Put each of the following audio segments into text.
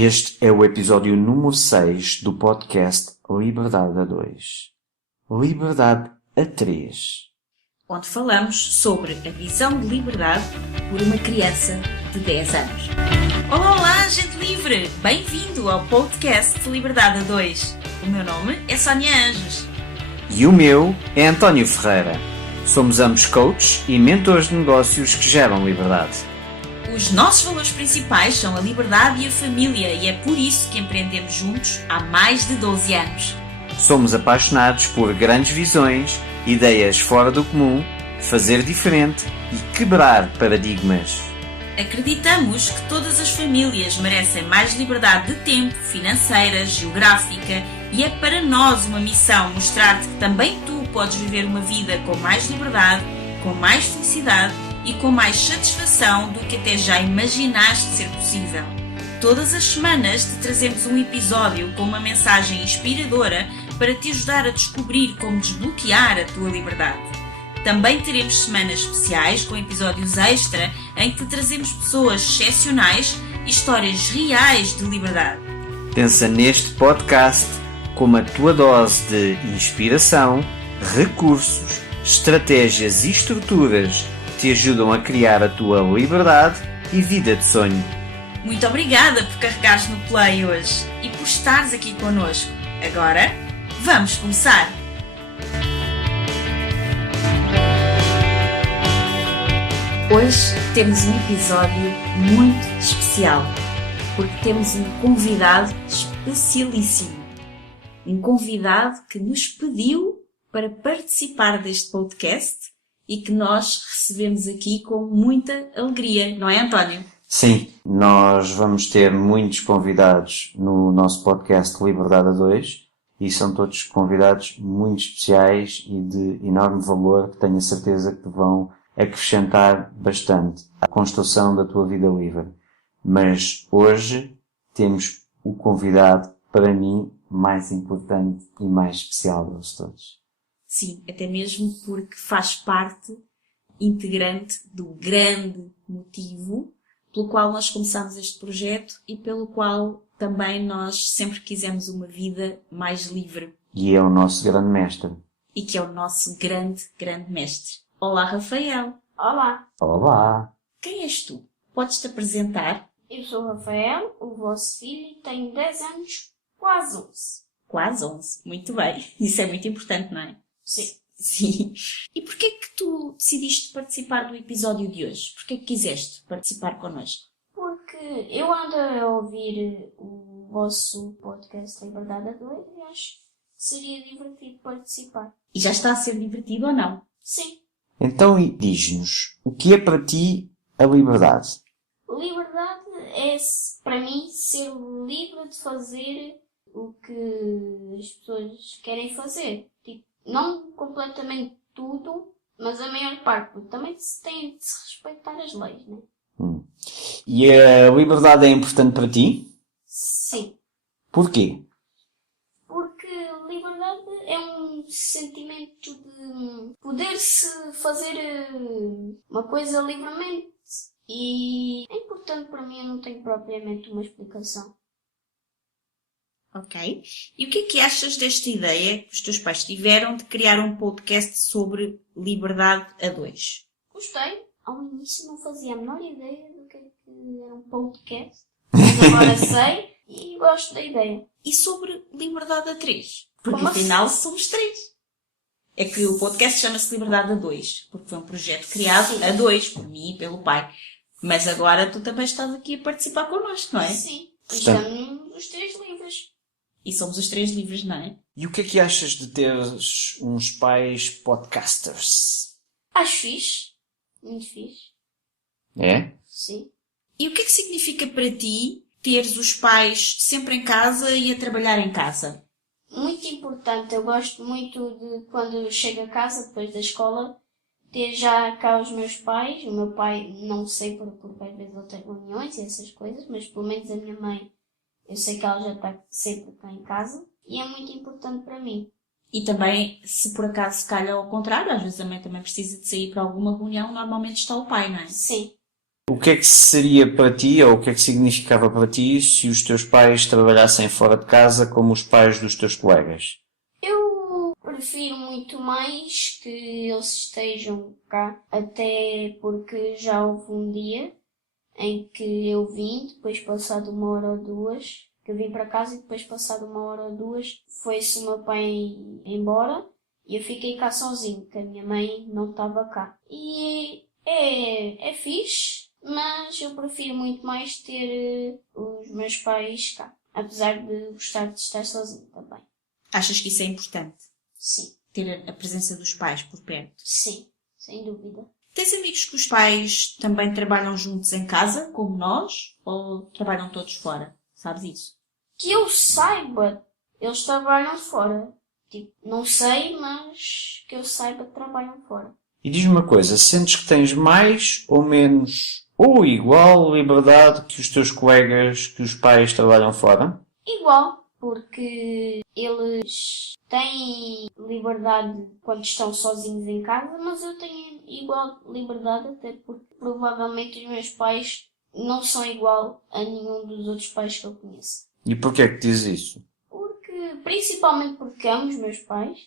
Este é o episódio número 6 do podcast Liberdade a 2. Liberdade a 3. Onde falamos sobre a visão de liberdade por uma criança de 10 anos. Olá, gente livre! Bem-vindo ao podcast Liberdade a 2. O meu nome é Sónia Anjos. E o meu é António Ferreira. Somos ambos coaches e mentores de negócios que geram liberdade. Os nossos valores principais são a liberdade e a família e é por isso que empreendemos juntos há mais de 12 anos. Somos apaixonados por grandes visões, ideias fora do comum, fazer diferente e quebrar paradigmas. Acreditamos que todas as famílias merecem mais liberdade de tempo, financeira, geográfica e é para nós uma missão mostrar-te que também tu podes viver uma vida com mais liberdade, com mais felicidade e com mais satisfação do que até já imaginaste ser possível. Todas as semanas te trazemos um episódio com uma mensagem inspiradora para te ajudar a descobrir como desbloquear a tua liberdade. Também teremos semanas especiais com episódios extra em que te trazemos pessoas excepcionais e histórias reais de liberdade. Pensa neste podcast como a tua dose de inspiração, recursos, estratégias e estruturas que te ajudam a criar a tua liberdade e vida de sonho. Muito obrigada por carregares no play hoje e por estares aqui connosco. Agora, vamos começar! Hoje temos um episódio muito especial, porque temos um convidado especialíssimo. Um convidado que nos pediu para participar deste podcast e que nós recebemos aqui com muita alegria, não é, António? Sim, nós vamos ter muitos convidados no nosso podcast Liberdade a 2 e são todos convidados muito especiais e de enorme valor que tenho a certeza que te vão acrescentar bastante à construção da tua vida livre. Mas hoje temos o convidado, para mim, mais importante e mais especial deles todos. Sim, até mesmo porque faz parte integrante do grande motivo pelo qual nós começámos este projeto e pelo qual também nós sempre quisemos uma vida mais livre. E é o nosso grande mestre. E que é o nosso grande mestre. Olá, Rafael. Olá, Olá! Quem és tu? Podes-te apresentar? eu sou o Rafael, o vosso filho, e tenho 10 anos, quase 11. Quase 11. Muito bem. Isso é muito importante, não é? Sim. Sim. E porquê que tu decidiste participar do episódio de hoje? Porquê que quiseste participar connosco? Porque eu ando a ouvir o vosso podcast Liberdade a 2 e acho que seria divertido participar. E já está a ser divertido ou não? Sim. Então diz-nos, o que é para ti a liberdade? Liberdade é, para mim, ser livre de fazer o que as pessoas querem fazer. Tipo, não completamente tudo, mas a maior parte. Porque também se tem de se respeitar as leis, né? E a liberdade é importante para ti? Sim. Porquê? Porque liberdade é um sentimento de poder-se fazer uma coisa livremente. E é importante para mim, eu não tenho propriamente uma explicação. Ok. E o que é que achas desta ideia que os teus pais tiveram de criar um podcast sobre liberdade a 2? Gostei. Ao início não fazia a menor ideia do que era um podcast. Mas agora sei e gosto da ideia. E sobre liberdade a 3? Porque Como afinal somos 3. É que o podcast chama-se Liberdade a 2, porque foi um projeto criado a 2, por mim e pelo pai. Mas agora tu também estás aqui a participar connosco, não é? Sim. Portanto- Estamos os 3 livres. E somos os 3 livres, não é? E o que é que achas de teres uns pais podcasters? Acho fixe. Muito fixe. É? Sim. E o que é que significa para ti teres os pais sempre em casa e a trabalhar em casa? Muito importante. Eu gosto muito de quando eu chego a casa depois da escola ter já cá os meus pais. O meu pai não sei porque às vezes ele tem reuniões e essas coisas, mas pelo menos a minha mãe eu sei que ela já está sempre cá em casa e é muito importante para mim. E também, se por acaso calha ao contrário, às vezes a mãe também precisa de sair para alguma reunião, normalmente está o pai, não é? Sim. O o que é que seria para ti, ou o que é que significava para ti, se os teus pais trabalhassem fora de casa como os pais dos teus colegas? Eu prefiro muito mais que eles estejam cá, até porque já houve um dia em que eu vim, depois passado 1 hora ou 2, que eu vim para casa e depois passado 1 hora ou 2, foi-se o meu pai embora e eu fiquei cá sozinho, que a minha mãe não estava cá. E é fixe, mas eu prefiro muito mais ter os meus pais cá, apesar de gostar de estar sozinho também. Achas que isso é importante? Sim, Ter a presença dos pais por perto? sim, sem dúvida. Tens amigos que os pais também trabalham juntos em casa, como nós, ou trabalham todos fora? Sabes isso? Que eu saiba, eles trabalham fora. Tipo, não sei, mas que eu saiba, trabalham fora. E diz-me uma coisa, sentes que tens mais ou menos ou igual liberdade que os teus colegas que os pais trabalham fora? Igual, porque eles têm liberdade quando estão sozinhos em casa, mas eu tenho igual liberdade, até porque provavelmente os meus pais não são igual a nenhum dos outros pais que eu conheço. E porquê é que dizes isso? Principalmente porque amo os meus pais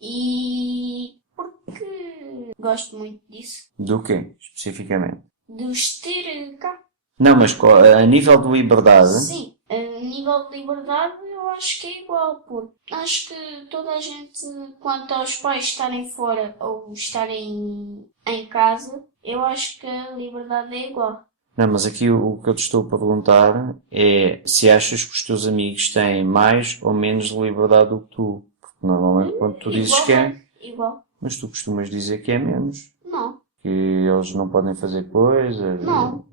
e porque gosto muito disso, Do quê, especificamente? de os ter cá. Não, mas a nível de liberdade, Sim, a nível de liberdade eu acho que é igual, porque acho que toda a gente, quanto aos pais estarem fora ou estarem em casa, eu acho que a liberdade é igual. não, mas aqui o que eu te estou a perguntar é se achas que os teus amigos têm mais ou menos liberdade do que tu. Porque normalmente quando tu dizes que é, Igual. mas tu costumas dizer que é menos. Não. Que eles não podem fazer coisas. Não.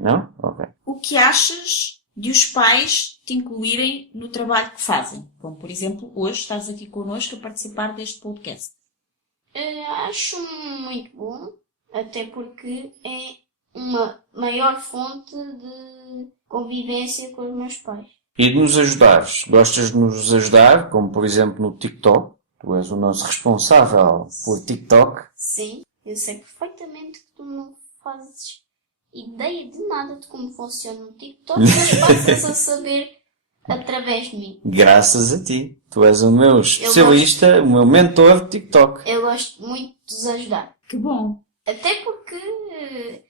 Não? Ok. O que achas de os pais te incluírem no trabalho que fazem? Como, por exemplo, hoje estás aqui connosco a participar deste podcast. Acho muito bom, até porque é uma maior fonte de convivência com os meus pais. E de nos ajudares? Gostas de nos ajudar, como por exemplo no TikTok? Tu és o nosso responsável por TikTok. Sim, eu sei perfeitamente que tu não fazes ideia de nada de como funciona o TikTok, mas passas a saber através de mim. Graças a ti. Tu és o meu especialista, o meu mentor de TikTok. Eu gosto muito de os ajudar. Que bom! Até porque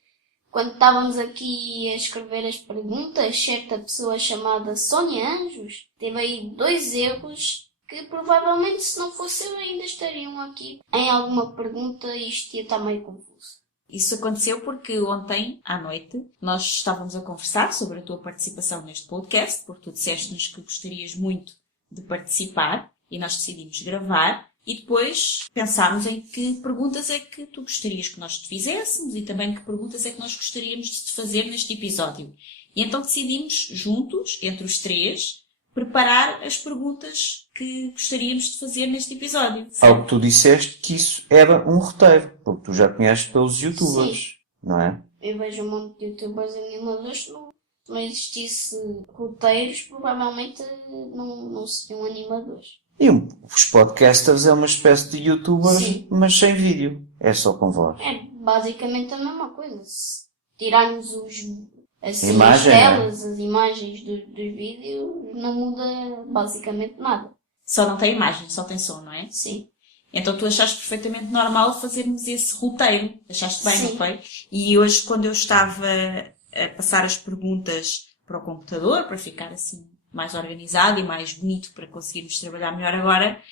quando estávamos aqui a escrever as perguntas, certa pessoa chamada Sónia Anjos teve aí 2 erros que provavelmente, se não fosse eu, ainda estariam aqui em alguma pergunta e isto ia estar meio confuso. Isso aconteceu porque ontem, à noite, nós estávamos a conversar sobre a tua participação neste podcast, porque tu disseste-nos que gostarias muito de participar e nós decidimos gravar. E depois pensámos em que perguntas é que tu gostarias que nós te fizéssemos e também que perguntas é que nós gostaríamos de te fazer neste episódio. E então decidimos juntos, entre os 3, preparar as perguntas que gostaríamos de fazer neste episódio. Ao que tu disseste que isso era um roteiro, porque tu já conheces pelos youtubers, não é? Eu vejo um monte de youtubers animadores, se não existisse roteiros, provavelmente não seriam animadores. E os podcasters é uma espécie de youtubers, Sim. mas sem vídeo. É só com voz. É basicamente a mesma coisa. Se tirarmos as Imagem, telas, as imagens dos vídeos, não muda basicamente nada. Só não tem imagem, só tem som, não é? Sim. Então tu achaste perfeitamente normal fazermos esse roteiro. Achaste bem, Sim. não foi? E hoje, quando eu estava a passar as perguntas para o computador, para ficar assim mais organizado e mais bonito para conseguirmos trabalhar melhor agora,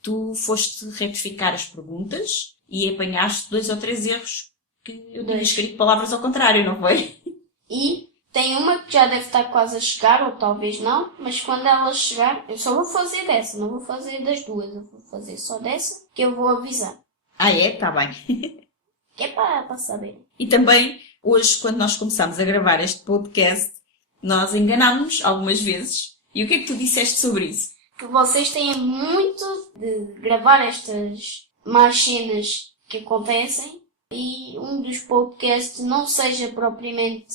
tu foste retificar as perguntas e apanhaste 2 ou 3 erros que eu tinha escrito palavras ao contrário, não foi? E tem uma que já deve estar quase a chegar, ou talvez não, mas quando ela chegar, eu só vou fazer dessa, não vou fazer das 2, eu vou fazer só dessa, que eu vou avisar. Ah é? Tá bem. Que é para saber. E também, hoje, quando nós começámos a gravar este podcast, nós enganámos-nos algumas vezes. E o que é que tu disseste sobre isso? Que vocês têm muito de gravar estas más cenas que acontecem e um dos podcasts não seja propriamente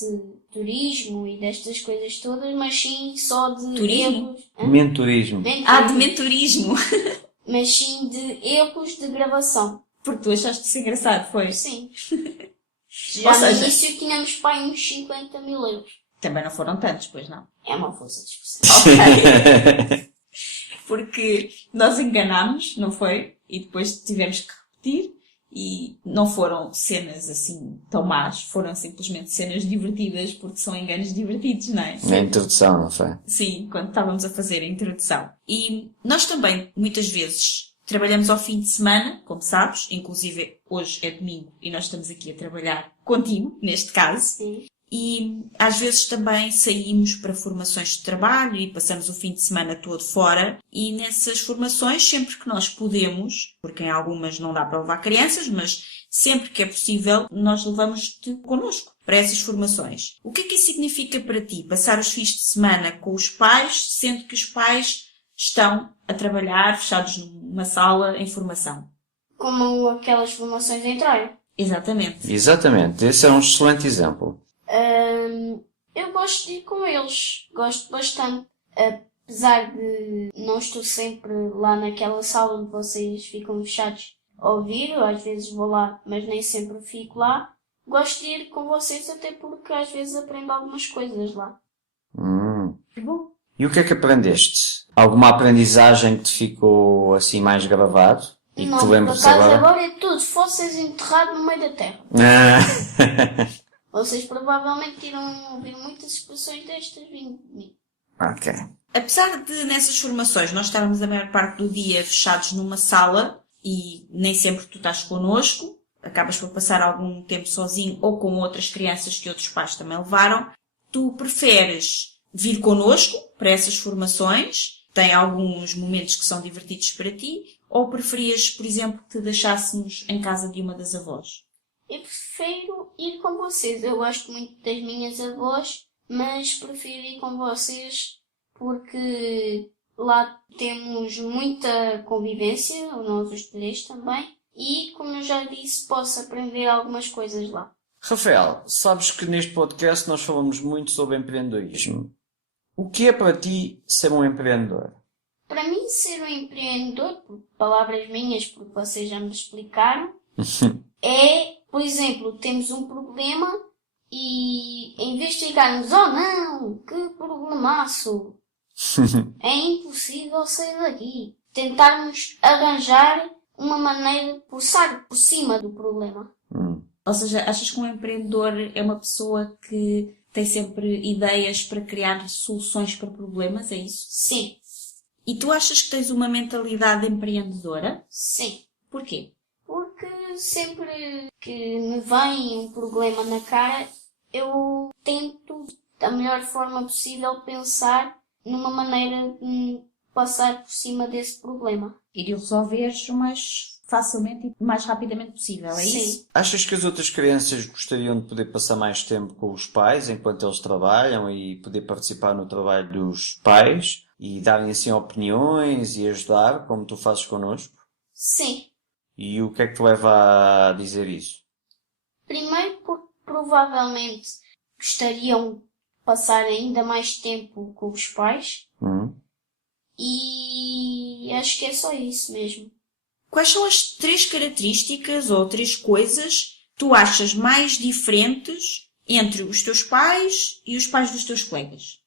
turismo e destas coisas todas, mas sim só de Turismo? erros. Mentorismo. Ah, de mentorismo. Mas sim de erros de gravação. Porque tu achaste isso engraçado, foi? Sim. Já Ou no seja, início tínhamos pai uns 50 mil euros. também não foram tantos, pois não. É uma força de expressão. Ok. Porque nós enganámos, não foi? E depois tivemos que repetir. E não foram cenas assim tão más. Foram simplesmente cenas divertidas, porque são enganos divertidos, não é? Na introdução, não foi? Sim, quando estávamos a fazer a introdução. E nós também, muitas vezes, trabalhamos ao fim de semana, como sabes. Inclusive, hoje é domingo e nós estamos aqui a trabalhar contigo, neste caso. Sim. E às vezes também saímos para formações de trabalho e passamos o fim de semana todo fora. E nessas formações, sempre que nós podemos, porque em algumas não dá para levar crianças, mas sempre que é possível, nós levamos-te connosco para essas formações. O que é que isso significa para ti? Passar os fins de semana com os pais, sendo que os pais estão a trabalhar fechados numa sala em formação. Como aquelas formações em Troia. Exatamente. Exatamente, esse é um excelente exemplo. Eu gosto de ir com eles. Gosto bastante. Apesar de não estou sempre lá naquela sala onde vocês ficam fechados a ouvir. Eu às vezes vou lá, mas nem sempre fico lá. Gosto de ir com vocês até porque às vezes aprendo algumas coisas lá. Que bom. E o que é que aprendeste? Alguma aprendizagem que te ficou assim mais gravado? E que Não, te por lembres acaso agora? agora é tudo. Fosseis enterrado no meio da terra. Vocês provavelmente irão ouvir muitas expressões destas vindo de mim. Ok. Apesar de nessas formações nós estarmos a maior parte do dia fechados numa sala e nem sempre tu estás connosco, acabas por passar algum tempo sozinho ou com outras crianças que outros pais também levaram, tu preferes vir connosco para essas formações, tem alguns momentos que são divertidos para ti, ou preferias, por exemplo, que te deixássemos em casa de uma das avós? Eu prefiro ir com vocês. Eu gosto muito das minhas avós, mas prefiro ir com vocês porque lá temos muita convivência, nós os três também, e como eu já disse, posso aprender algumas coisas lá. Rafael, sabes que neste podcast nós falamos muito sobre empreendedorismo. O que é para ti ser um empreendedor? Para mim, ser um empreendedor, por palavras minhas, porque vocês já me explicaram, é, por exemplo, temos um problema e em vez de ficarmos, oh não, que problemaço, é impossível sair daqui. Tentarmos arranjar uma maneira de passar por cima do problema. Ou seja, achas que um empreendedor é uma pessoa que tem sempre ideias para criar soluções para problemas, é isso? Sim, E tu achas que tens uma mentalidade empreendedora? sim. Porquê? Porque sempre que me vem um problema na cara, eu tento, da melhor forma possível, pensar numa maneira de passar por cima desse problema. E de o resolveres o mais facilmente e o mais rapidamente possível, é Sim. isso? Achas que as outras crianças gostariam de poder passar mais tempo com os pais enquanto eles trabalham e poder participar no trabalho dos pais e darem assim opiniões e ajudar, como tu fazes connosco? Sim. E o que é que te leva a dizer isso? Primeiro porque provavelmente gostariam de passar ainda mais tempo com os pais e acho que é só isso mesmo. Quais são as 3 características ou 3 coisas que tu achas mais diferentes entre os teus pais e os pais dos teus colegas?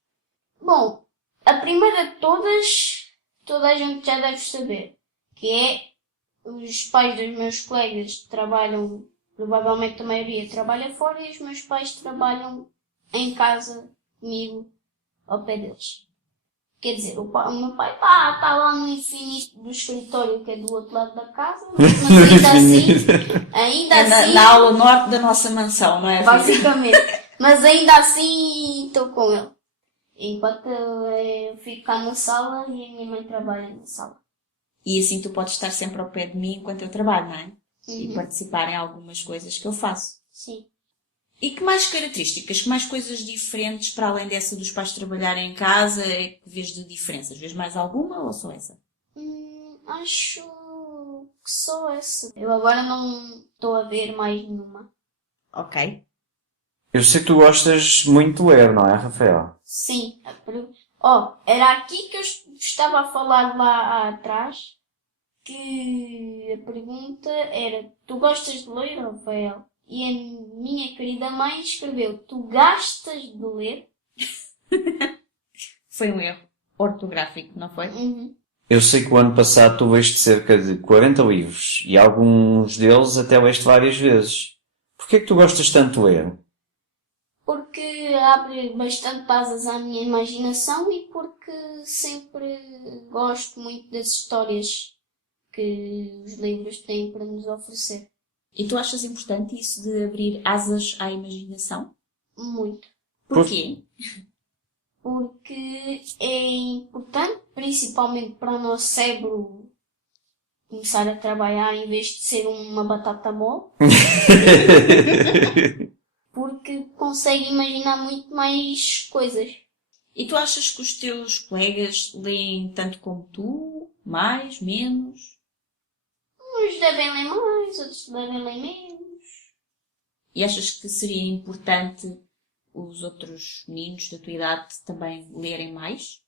Bom, a primeira de todas, toda a gente já deve saber, que é os pais dos meus colegas trabalham, provavelmente a maioria trabalha fora e os meus pais trabalham em casa comigo, ao pé deles. Quer dizer, o meu pai está lá no infinito do escritório que é do outro lado da casa, mas ainda assim, Na aula norte da nossa mansão, não é? basicamente, mas ainda assim estou com ele. Enquanto eu fico cá na sala e a minha mãe trabalha na sala. E assim tu podes estar sempre ao pé de mim enquanto eu trabalho, não é? E Uhum. participar em algumas coisas que eu faço. Sim. E que mais características, que mais coisas diferentes, para além dessa dos pais trabalharem em casa, é que vês de diferenças? Vês mais alguma ou só essa? Acho que só essa. Eu agora não estou a ver mais nenhuma. Ok. Eu sei que tu gostas muito de ler, não é, Rafael? Sim. Era aqui que eu estava a falar lá atrás, que a pergunta era, tu gostas de ler, Rafael? e a minha querida mãe escreveu: tu gastas de ler? Foi um erro ortográfico, não foi? Uhum. Eu sei que o ano passado tu leste cerca de 40 livros e alguns deles até leste várias vezes. Porquê é que tu gostas tanto de ler? Porque abre bastante asas à minha imaginação e porque sempre gosto muito das histórias que os livros têm para nos oferecer. E tu achas importante isso de abrir asas à imaginação? Muito. Porquê? Porque é importante, principalmente para o nosso cérebro começar a trabalhar em vez de ser uma batata mole, porque consegue imaginar muito mais coisas. E tu achas que os teus colegas leem tanto como tu? Mais? Menos? Uns devem ler mais, outros devem ler menos. E achas que seria importante os outros meninos da tua idade também lerem mais?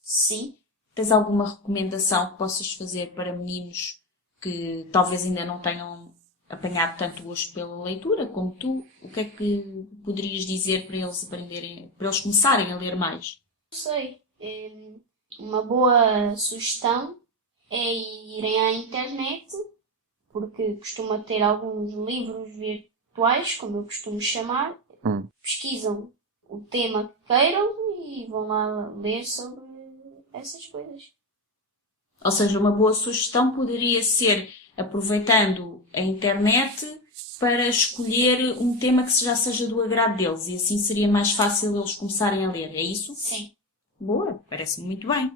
Sim. Tens alguma recomendação que possas fazer para meninos que talvez ainda não tenham apanhado tanto gosto pela leitura como tu? O que é que poderias dizer para eles aprenderem, para eles começarem a ler mais? Não sei. Uma boa sugestão é irem à internet, porque costuma ter alguns livros virtuais, como eu costumo chamar. Pesquisam o tema que queiram e vão lá ler sobre essas coisas. Ou seja, uma boa sugestão poderia ser aproveitando a internet para escolher um tema que já seja do agrado deles e assim seria mais fácil eles começarem a ler, é isso? Sim. Boa, parece-me muito bem.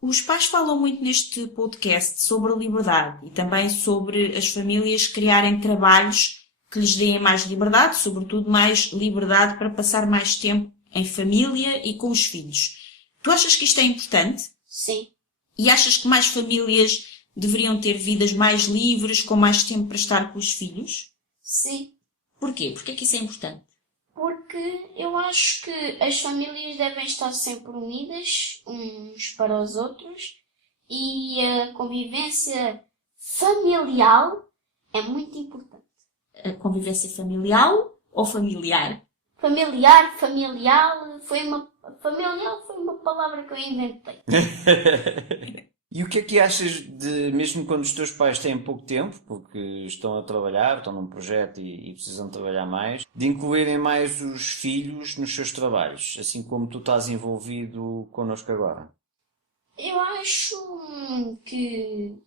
Os pais falam muito neste podcast sobre a liberdade e também sobre as famílias criarem trabalhos que lhes deem mais liberdade, sobretudo mais liberdade para passar mais tempo em família e com os filhos. Tu achas que isto é importante? Sim. E achas que mais famílias deveriam ter vidas mais livres, com mais tempo para estar com os filhos? Sim. Porquê? Porquê que isso é importante? Porque eu acho que as famílias devem estar sempre unidas uns para os outros e a convivência familiar é muito importante. A convivência familiar ou familiar? Familiar foi uma palavra que eu inventei. E o que é que achas de, mesmo quando os teus pais têm pouco tempo, porque estão a trabalhar, estão num projeto e precisam trabalhar mais, de incluírem mais os filhos nos seus trabalhos, assim como tu estás envolvido connosco agora? Eu acho que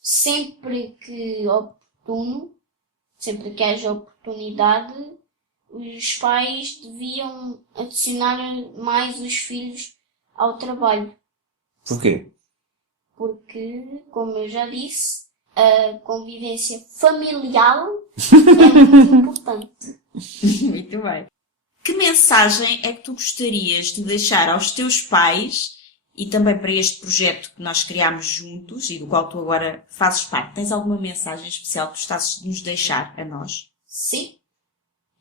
sempre que oportuno, sempre que haja oportunidade, os pais deviam adicionar mais os filhos ao trabalho. Porquê? Porque, como eu já disse, a convivência familiar é muito importante. Muito bem. Que mensagem é que tu gostarias de deixar aos teus pais e também para este projeto que nós criámos juntos e do qual tu agora fazes parte? Tens alguma mensagem especial que gostasses de nos deixar a nós? Sim.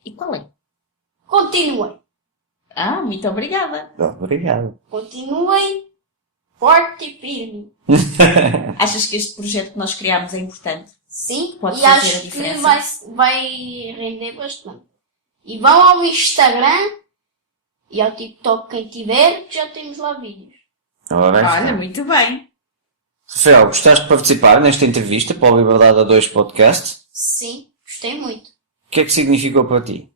E qual é? Continuem. Muito obrigada. Obrigado. Continuem forte e firme. Achas que este projeto que nós criámos é importante? Sim. Pode E fazer a acho que diferença. vai render bastante. E vão ao Instagram e ao TikTok quem tiver, que já temos lá vídeos. Olha, muito bem. Rafael, gostaste de participar nesta entrevista para o Liberdade a 2 podcast? Sim, gostei muito. O que é que significou para ti?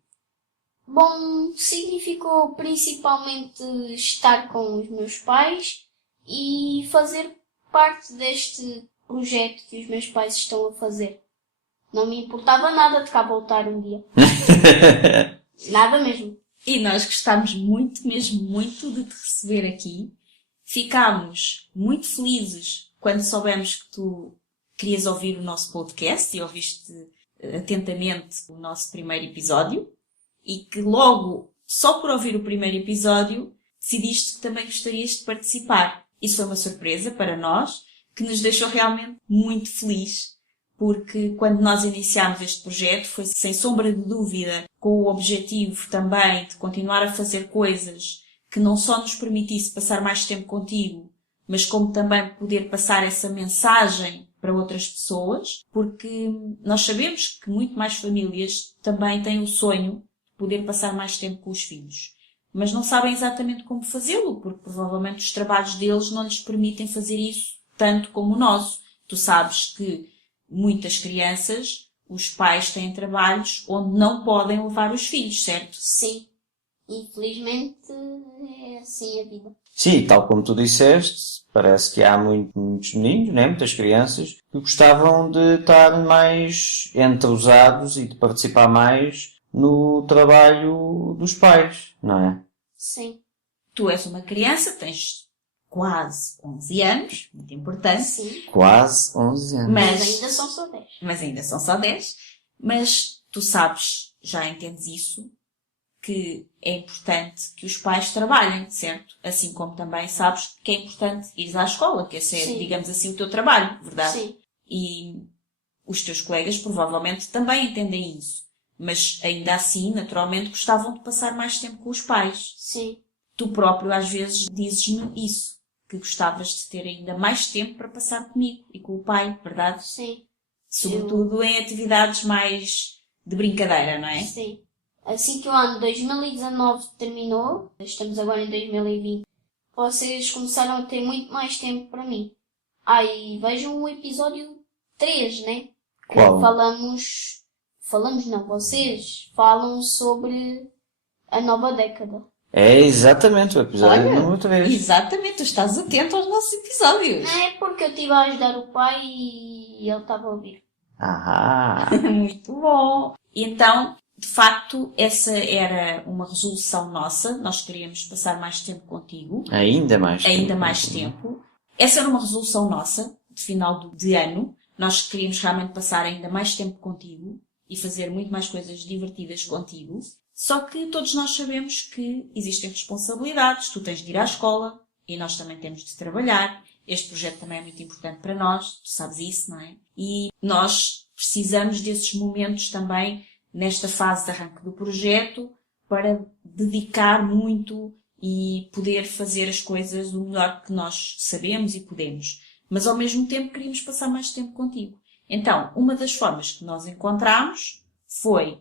Bom, significou principalmente estar com os meus pais e fazer parte deste projeto que os meus pais estão a fazer. Não me importava nada de cá voltar um dia. Nada mesmo. E nós gostámos muito, mesmo muito, de te receber aqui. Ficámos muito felizes quando soubemos que tu querias ouvir o nosso podcast e ouviste atentamente o nosso primeiro episódio e que logo, só por ouvir o primeiro episódio, decidiste que também gostarias de participar. Isso foi uma surpresa para nós, que nos deixou realmente muito feliz, porque quando nós iniciámos este projeto foi sem sombra de dúvida com o objetivo também de continuar a fazer coisas que não só nos permitisse passar mais tempo contigo, mas como também poder passar essa mensagem para outras pessoas, porque nós sabemos que muito mais famílias também têm o sonho de poder passar mais tempo com os filhos. Mas não sabem exatamente como fazê-lo, porque provavelmente os trabalhos deles não lhes permitem fazer isso tanto como o nosso. Tu sabes que muitas crianças, os pais têm trabalhos onde não podem levar os filhos, certo? Sim. Infelizmente é assim a vida. Sim, tal como tu disseste, parece que há muitos meninos, né? Muitas crianças, que gostavam de estar mais entrosados e de participar mais no trabalho dos pais, não é? Sim. Tu és uma criança, tens quase 11 anos, muito importante. Sim. Quase 11 anos. Mas ainda são só 10. Mas ainda são só 10. Mas tu sabes, já entendes isso, que é importante que os pais trabalhem, certo? Assim como também sabes que é importante ires à escola, que esse é, Sim. digamos assim, o teu trabalho, verdade? Sim. E os teus colegas provavelmente também entendem isso. Mas ainda assim, naturalmente, gostavam de passar mais tempo com os pais. Sim. Tu próprio às vezes dizes-me isso, que gostavas de ter ainda mais tempo para passar comigo e com o pai, verdade? Sim. Sobretudo em atividades mais de brincadeira, não é? Sim. Assim que o ano 2019 terminou, estamos agora em 2020, vocês começaram a ter muito mais tempo para mim. E vejam o episódio 3, né? Qual? Falamos não, vocês falam sobre a nova década. É exatamente o episódio Olha, número 3. exatamente, tu estás atento aos nossos episódios. Não é porque eu estive a ajudar o pai e ele estava a ouvir. Ah, Muito bom. E então, de facto, essa era uma resolução nossa. Nós queríamos passar mais tempo contigo. ainda mais tempo. Ainda mais tempo. Essa era uma resolução nossa, de final de ano. Nós queríamos realmente passar ainda mais tempo contigo e fazer muito mais coisas divertidas contigo. Só que todos nós sabemos que existem responsabilidades. Tu tens de ir à escola e nós também temos de trabalhar. Este projeto também é muito importante para nós. Tu sabes isso, não é? E nós precisamos desses momentos também nesta fase de arranque do projeto para dedicar muito e poder fazer as coisas o melhor que nós sabemos e podemos. Mas ao mesmo tempo queríamos passar mais tempo contigo. Então, uma das formas que nós encontramos foi,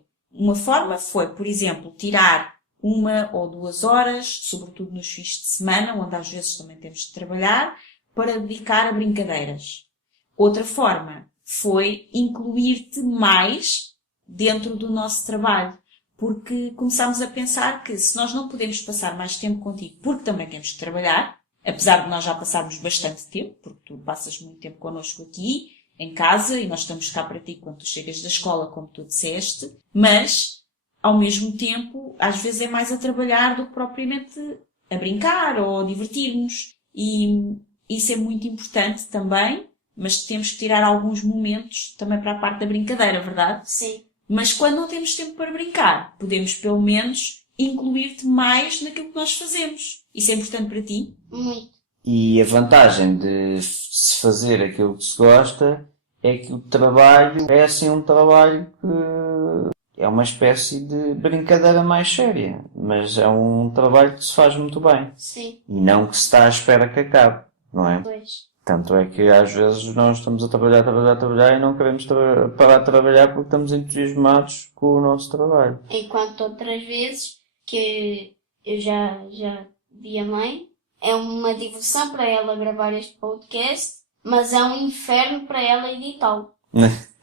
por exemplo, tirar 1 ou 2 horas, sobretudo nos fins de semana, onde às vezes também temos de trabalhar, para dedicar a brincadeiras. Outra forma foi incluir-te mais dentro do nosso trabalho, porque começámos a pensar que se nós não podemos passar mais tempo contigo, porque também temos que trabalhar, apesar de nós já passarmos bastante tempo, porque tu passas muito tempo connosco aqui, em casa, e nós estamos cá para ti quando tu chegas da escola, como tu disseste, mas, ao mesmo tempo, às vezes é mais a trabalhar do que propriamente a brincar ou a divertir-nos, e isso é muito importante também, mas temos que tirar alguns momentos também para a parte da brincadeira, verdade? Sim. Mas quando não temos tempo para brincar, podemos pelo menos incluir-te mais naquilo que nós fazemos. Isso é importante para ti? Muito. E a vantagem de se fazer aquilo que se gosta é que o trabalho é assim um trabalho que é uma espécie de brincadeira mais séria, mas é um trabalho que se faz muito bem. Sim. E não que se está à espera que acabe, não é? Pois. Tanto é que às vezes nós estamos a trabalhar e não queremos parar de trabalhar porque estamos entusiasmados com o nosso trabalho. Enquanto outras vezes que eu já vi a mãe, é uma diversão para ela gravar este podcast, mas é um inferno para ela editá-lo.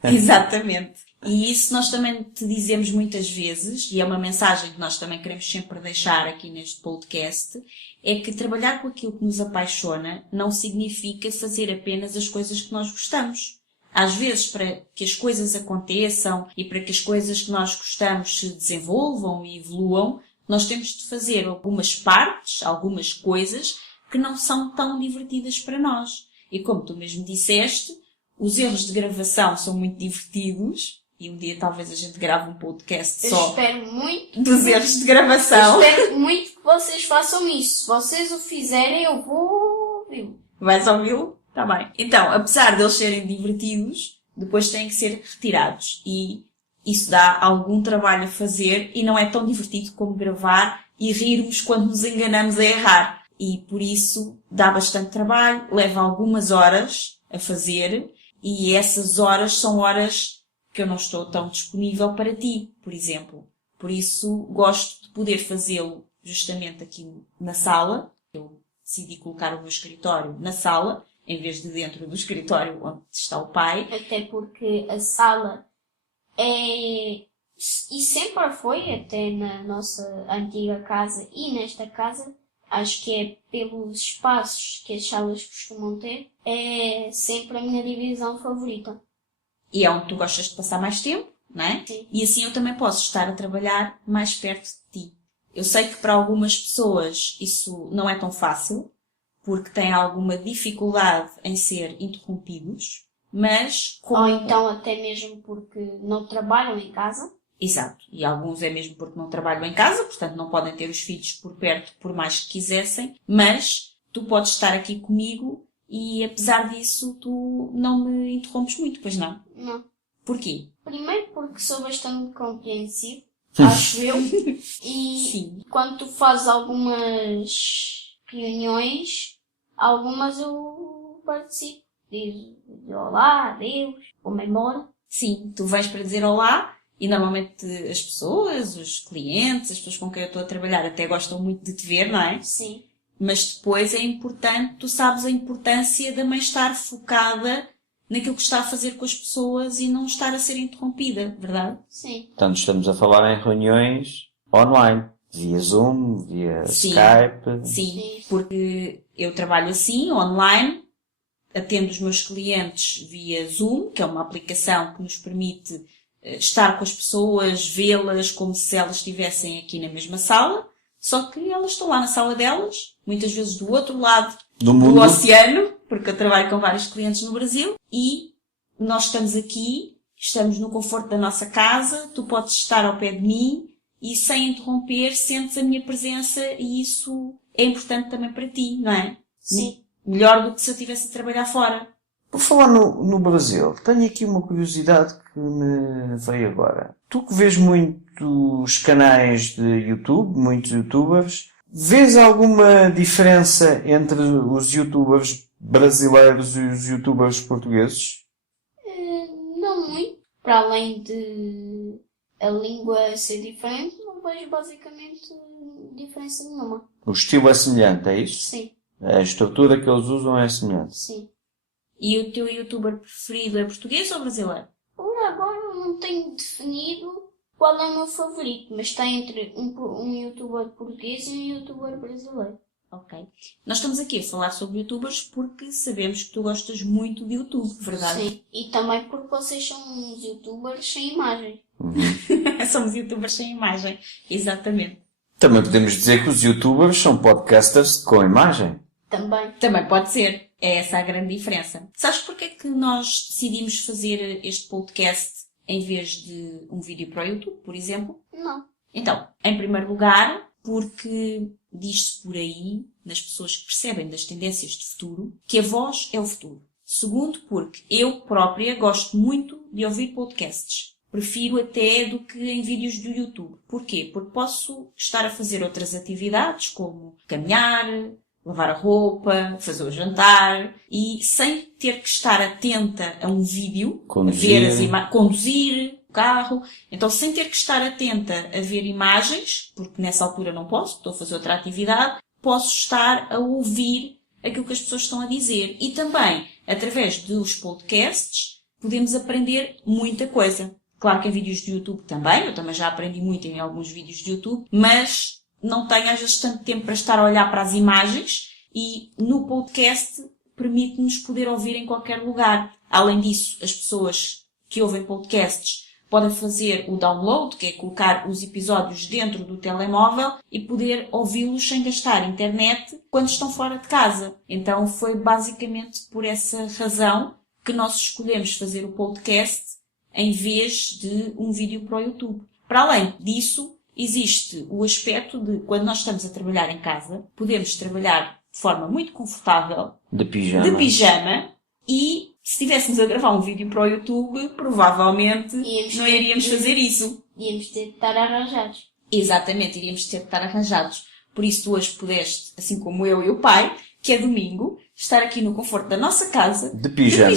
Exatamente. E isso nós também te dizemos muitas vezes, e é uma mensagem que nós também queremos sempre deixar aqui neste podcast, é que trabalhar com aquilo que nos apaixona não significa fazer apenas as coisas que nós gostamos. Às vezes, para que as coisas aconteçam e para que as coisas que nós gostamos se desenvolvam e evoluam, nós temos de fazer algumas partes, algumas coisas que não são tão divertidas para nós. E como tu mesmo disseste, os erros de gravação são muito divertidos, e um dia talvez a gente grave um podcast Eu só espero muito. dos erros de gravação. Eu espero muito que vocês façam isso. Se vocês o fizerem, eu vou ouvi-lo. Vais ouvi-lo? Tá bem. Então, apesar de eles serem divertidos, depois têm que ser retirados. E isso dá algum trabalho a fazer e não é tão divertido como gravar e rirmos quando nos enganamos a errar. E por isso dá bastante trabalho, leva algumas horas a fazer E essas horas são horas que eu não estou tão disponível para ti, por exemplo. Por isso, gosto de poder fazê-lo justamente aqui na sala. Eu decidi colocar o meu escritório na sala, em vez de dentro do escritório onde está o pai. Até porque a sala é, e sempre foi, até na nossa antiga casa e nesta casa, acho que é pelos espaços que as salas costumam ter, é sempre a minha divisão favorita. E é onde tu gostas de passar mais tempo, não é? Sim. E assim eu também posso estar a trabalhar mais perto de ti. Eu sei que para algumas pessoas isso não é tão fácil, porque têm alguma dificuldade em ser interrompidos, mas como... Ou então até mesmo porque não trabalham em casa. Exato. E alguns é mesmo porque não trabalham em casa, portanto não podem ter os filhos por perto por mais que quisessem, mas tu podes estar aqui comigo e apesar disso tu não me interrompes muito, pois não? Não. Porquê? Primeiro porque sou bastante compreensivo, acho eu. E Sim. quando tu fazes algumas reuniões, algumas eu participo. Diz olá, adeus, vou-me embora. Sim, tu vens para dizer olá e normalmente as pessoas, os clientes, as pessoas com quem eu estou a trabalhar até gostam muito de te ver, não é? Sim. Mas depois é importante, tu sabes a importância da mãe estar focada naquilo que está a fazer com as pessoas e não estar a ser interrompida, verdade? Sim. Portanto, estamos a falar em reuniões online, via Zoom, via Sim. Skype. Sim, porque eu trabalho assim, online, atendo os meus clientes via Zoom, que é uma aplicação que nos permite estar com as pessoas, vê-las como se elas estivessem aqui na mesma sala, só que elas estão lá na sala delas, muitas vezes do outro lado Do mundo. do oceano, porque eu trabalho com vários clientes no Brasil, e nós estamos aqui, estamos no conforto da nossa casa, tu podes estar ao pé de mim e sem interromper sentes a minha presença e isso é importante também para ti, não é? Sim. Melhor do que se eu estivesse a trabalhar fora. Por falar no Brasil, tenho aqui uma curiosidade que me veio agora. Tu que vês muitos canais de YouTube, muitos YouTubers, vês alguma diferença entre os YouTubers brasileiros e os YouTubers portugueses? Não muito. Para além de a língua ser diferente, não vejo basicamente diferença nenhuma. O estilo é semelhante, é isso? Sim. A estrutura que eles usam é semelhante. Sim. E o teu YouTuber preferido é português ou brasileiro? Por agora eu não tenho definido qual é o meu favorito, mas está entre um youtuber português e um youtuber brasileiro. Ok. Nós estamos aqui a falar sobre YouTubers porque sabemos que tu gostas muito de YouTube, verdade? Sim. E também porque vocês são uns youtubers sem imagem. Somos YouTubers sem imagem. Exatamente. Também podemos dizer que os YouTubers são podcasters com imagem. Também. Também pode ser. É essa a grande diferença. Sabes porque é que nós decidimos fazer este podcast em vez de um vídeo para o YouTube, por exemplo? Não. Então, em primeiro lugar, porque diz-se por aí, nas pessoas que percebem das tendências de futuro, que a voz é o futuro. Segundo, porque eu própria gosto muito de ouvir podcasts. Prefiro até do que em vídeos do YouTube. Porquê? Porque posso estar a fazer outras atividades, como caminhar, lavar a roupa, fazer o jantar, e sem ter que estar atenta a um vídeo, Conduzir. a ver conduzir o carro, então sem ter que estar atenta a ver imagens, porque nessa altura não posso, estou a fazer outra atividade, posso estar a ouvir aquilo que as pessoas estão a dizer. E também, através dos podcasts, podemos aprender muita coisa. Claro que em vídeos de YouTube também, eu também já aprendi muito em alguns vídeos de YouTube, mas não tenho às vezes tanto tempo para estar a olhar para as imagens e no podcast permite-nos poder ouvir em qualquer lugar. Além disso, as pessoas que ouvem podcasts podem fazer o download, que é colocar os episódios dentro do telemóvel e poder ouvi-los sem gastar internet quando estão fora de casa. Então foi basicamente por essa razão que nós escolhemos fazer o podcast em vez de um vídeo para o YouTube. Para além disso, existe o aspecto de, quando nós estamos a trabalhar em casa, podemos trabalhar de forma muito confortável, De pijama. e se estivéssemos a gravar um vídeo para o YouTube, provavelmente não iríamos fazer isso. Íamos ter de estar arranjados. Exatamente, iríamos ter de estar arranjados. Por isso tu hoje pudeste, assim como eu e o pai, que é domingo, estar aqui no conforto da nossa casa, De pijama.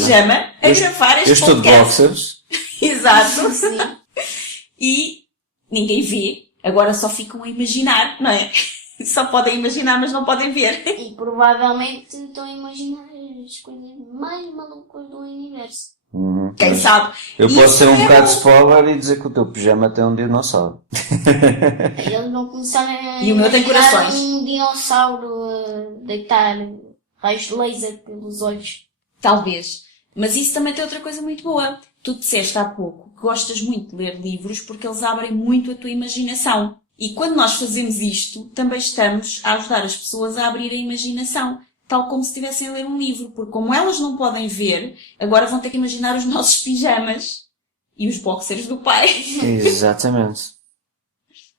a gravar este Eu estou de podcast. boxers. Exato. Sim. E ninguém vê, agora só ficam a imaginar, não é? Só podem imaginar, mas não podem ver. E provavelmente estão a imaginar as coisas mais malucas do universo. Quem sabe? Eu E posso isso ser um é bocado bom. spoiler e dizer que o teu pijama tem um dinossauro. Eles vão começar a E o meu tem imaginar corações. um dinossauro a deitar raios de laser pelos olhos. Talvez. Mas isso também tem outra coisa muito boa. Tu disseste há pouco que gostas muito de ler livros porque eles abrem muito a tua imaginação. E quando nós fazemos isto, também estamos a ajudar as pessoas a abrir a imaginação. Tal como se estivessem a ler um livro. Porque como elas não podem ver, agora vão ter que imaginar os nossos pijamas. E os boxers do pai. Exatamente.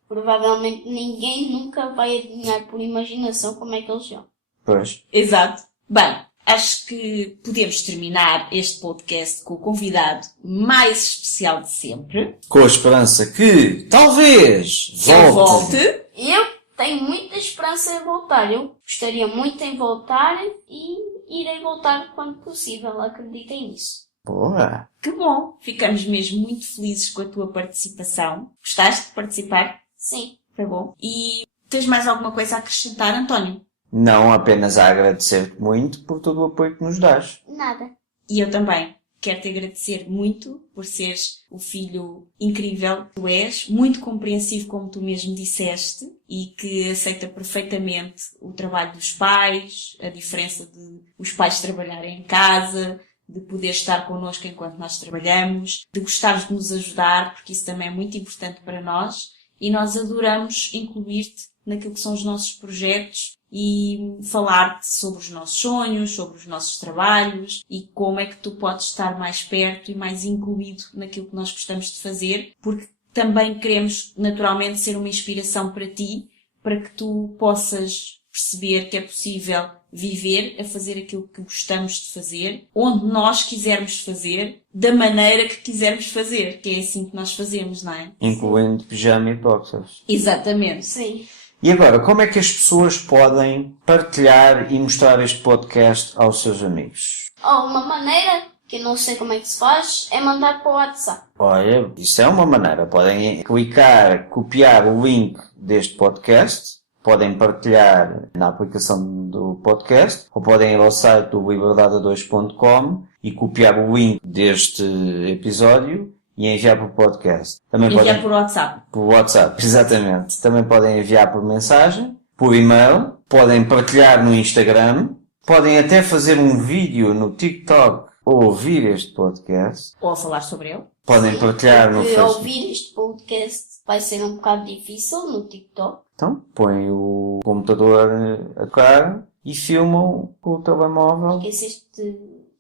Provavelmente ninguém nunca vai adivinhar por imaginação como é que eles são. Pois. Exato. Bem, acho que podemos terminar este podcast com o convidado mais especial de sempre. Com a esperança que, talvez, Eu volte. volte. Eu tenho muita esperança em voltar. Eu gostaria muito em voltar e irei voltar quando possível. Acreditem nisso. Boa. Que bom! Ficamos mesmo muito felizes com a tua participação. Gostaste de participar? Sim. Foi bom. E tens mais alguma coisa a acrescentar, António? Não apenas a agradecer-te muito por todo o apoio que nos dás. Nada. E eu também. Quero te agradecer muito por seres o filho incrível que tu és, muito compreensivo, como tu mesmo disseste, e que aceita perfeitamente o trabalho dos pais, a diferença de os pais trabalharem em casa, de poder estar connosco enquanto nós trabalhamos, de gostares de nos ajudar, porque isso também é muito importante para nós, e nós adoramos incluir-te naquilo que são os nossos projetos e falar-te sobre os nossos sonhos, sobre os nossos trabalhos e como é que tu podes estar mais perto e mais incluído naquilo que nós gostamos de fazer, porque também queremos naturalmente ser uma inspiração para ti, para que tu possas perceber que é possível viver a fazer aquilo que gostamos de fazer, onde nós quisermos fazer, da maneira que quisermos fazer, que é assim que nós fazemos, não é? Incluindo pijama e boxers. Exatamente. Sim. E agora, como é que as pessoas podem partilhar e mostrar este podcast aos seus amigos? Uma maneira, que eu não sei como é que se faz, é mandar para o WhatsApp. Olha, isso é uma maneira. Podem clicar, copiar o link deste podcast, podem partilhar na aplicação do podcast, ou podem ir ao site do liberdade2.com e copiar o link deste episódio e enviar para o podcast. Também Enviar podem por WhatsApp. por WhatsApp, exatamente. Também podem enviar por mensagem, por e-mail, podem partilhar no Instagram, podem até fazer um vídeo no TikTok ou ouvir este podcast, Ou a falar sobre ele. podem partilhar no Porque Facebook. ouvir este podcast vai ser um bocado difícil no TikTok. Então, põem o computador a tocar e filmam com o telemóvel. Esqueceste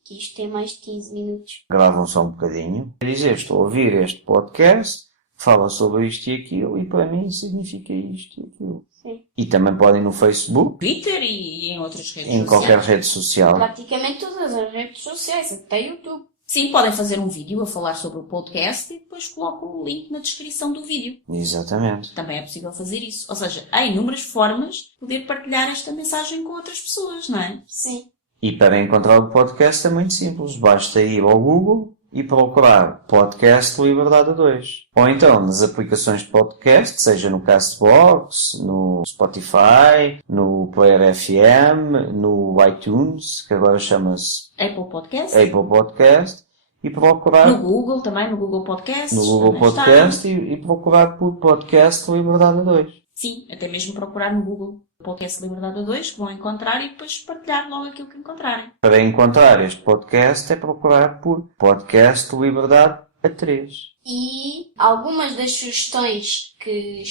que isto tem mais de 15 minutos. Gravam só um bocadinho. Dizer, estou a ouvir este podcast, fala sobre isto e aquilo, e para mim significa isto e aquilo. Sim. E também podem no Facebook, Twitter e em outras redes em sociais. qualquer rede social. Praticamente todas as redes sociais, até YouTube. Sim, podem fazer um vídeo a falar sobre o podcast e depois colocam o link na descrição do vídeo. Exatamente. Também é possível fazer isso. Ou seja, há inúmeras formas de poder partilhar esta mensagem com outras pessoas, não é? Sim. E para encontrar o podcast é muito simples. Basta ir ao Google e procurar Podcast Liberdade 2. Ou então nas aplicações de podcast, seja no Castbox, no Spotify, no Player FM, no iTunes, que agora chama-se Apple Podcast. Apple Podcast, e procurar No Google também, no Google Podcast. no Google também está. Podcast e procurar por Podcast Liberdade 2. Sim, até mesmo procurar no Google Podcast Liberdade 2, que vão encontrar e depois partilhar logo aquilo que encontrarem. Para encontrar este podcast é procurar por Podcast Liberdade a 3. E algumas das sugestões que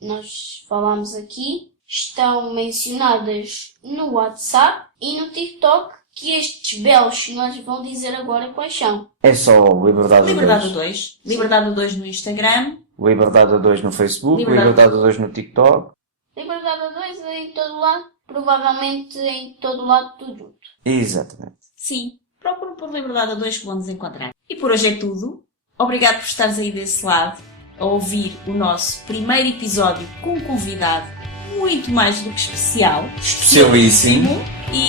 nós falamos aqui estão mencionadas no WhatsApp e no TikTok, que estes belos que nós vão dizer agora quais são. É só Liberdade 2. Liberdade 2. Liberdade 2 no Instagram. Liberdade 2 no Facebook, Liberdade 2 no TikTok. Liberdade 2 em todo lado, provavelmente em todo lado tudo junto. Exatamente. Sim, procuram por Liberdade 2 que vão nos encontrar. E por hoje é tudo. Obrigado por estares aí desse lado a ouvir o nosso primeiro episódio com um convidado muito mais do que especial. Especialíssimo. E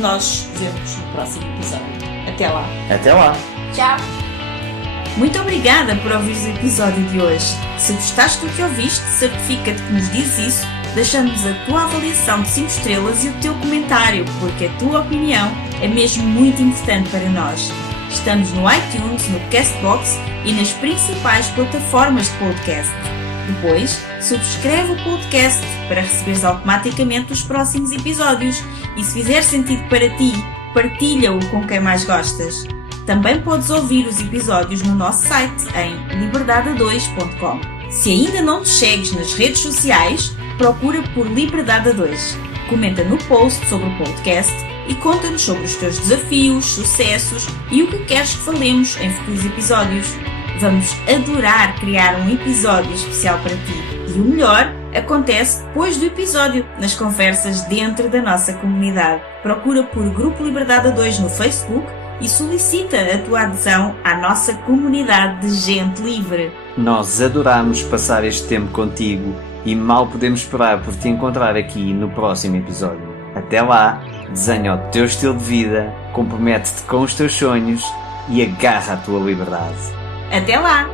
nós vemos no próximo episódio. Até lá! Até lá! Tchau! Muito obrigada por ouvires o episódio de hoje. Se gostaste do que ouviste, certifica-te que nos dizes isso, deixando-nos a tua avaliação de 5 estrelas e o teu comentário, porque a tua opinião é mesmo muito importante para nós. Estamos no iTunes, no Castbox e nas principais plataformas de podcast. Depois, subscreve o podcast para receberes automaticamente os próximos episódios e, se fizer sentido para ti, partilha-o com quem mais gostas. Também podes ouvir os episódios no nosso site em liberdade2.com. Se ainda não te segues nas redes sociais, procura por Liberdade 2. Comenta no post sobre o podcast e conta-nos sobre os teus desafios, sucessos e o que queres que falemos em futuros episódios. Vamos adorar criar um episódio especial para ti. E o melhor acontece depois do episódio, nas conversas dentro da nossa comunidade. Procura por Grupo Liberdade 2 no Facebook e solicita a tua adesão à nossa comunidade de gente livre. Nós adoramos passar este tempo contigo e mal podemos esperar por te encontrar aqui no próximo episódio. Até lá, desenha o teu estilo de vida, compromete-te com os teus sonhos e agarra a tua liberdade. Até lá!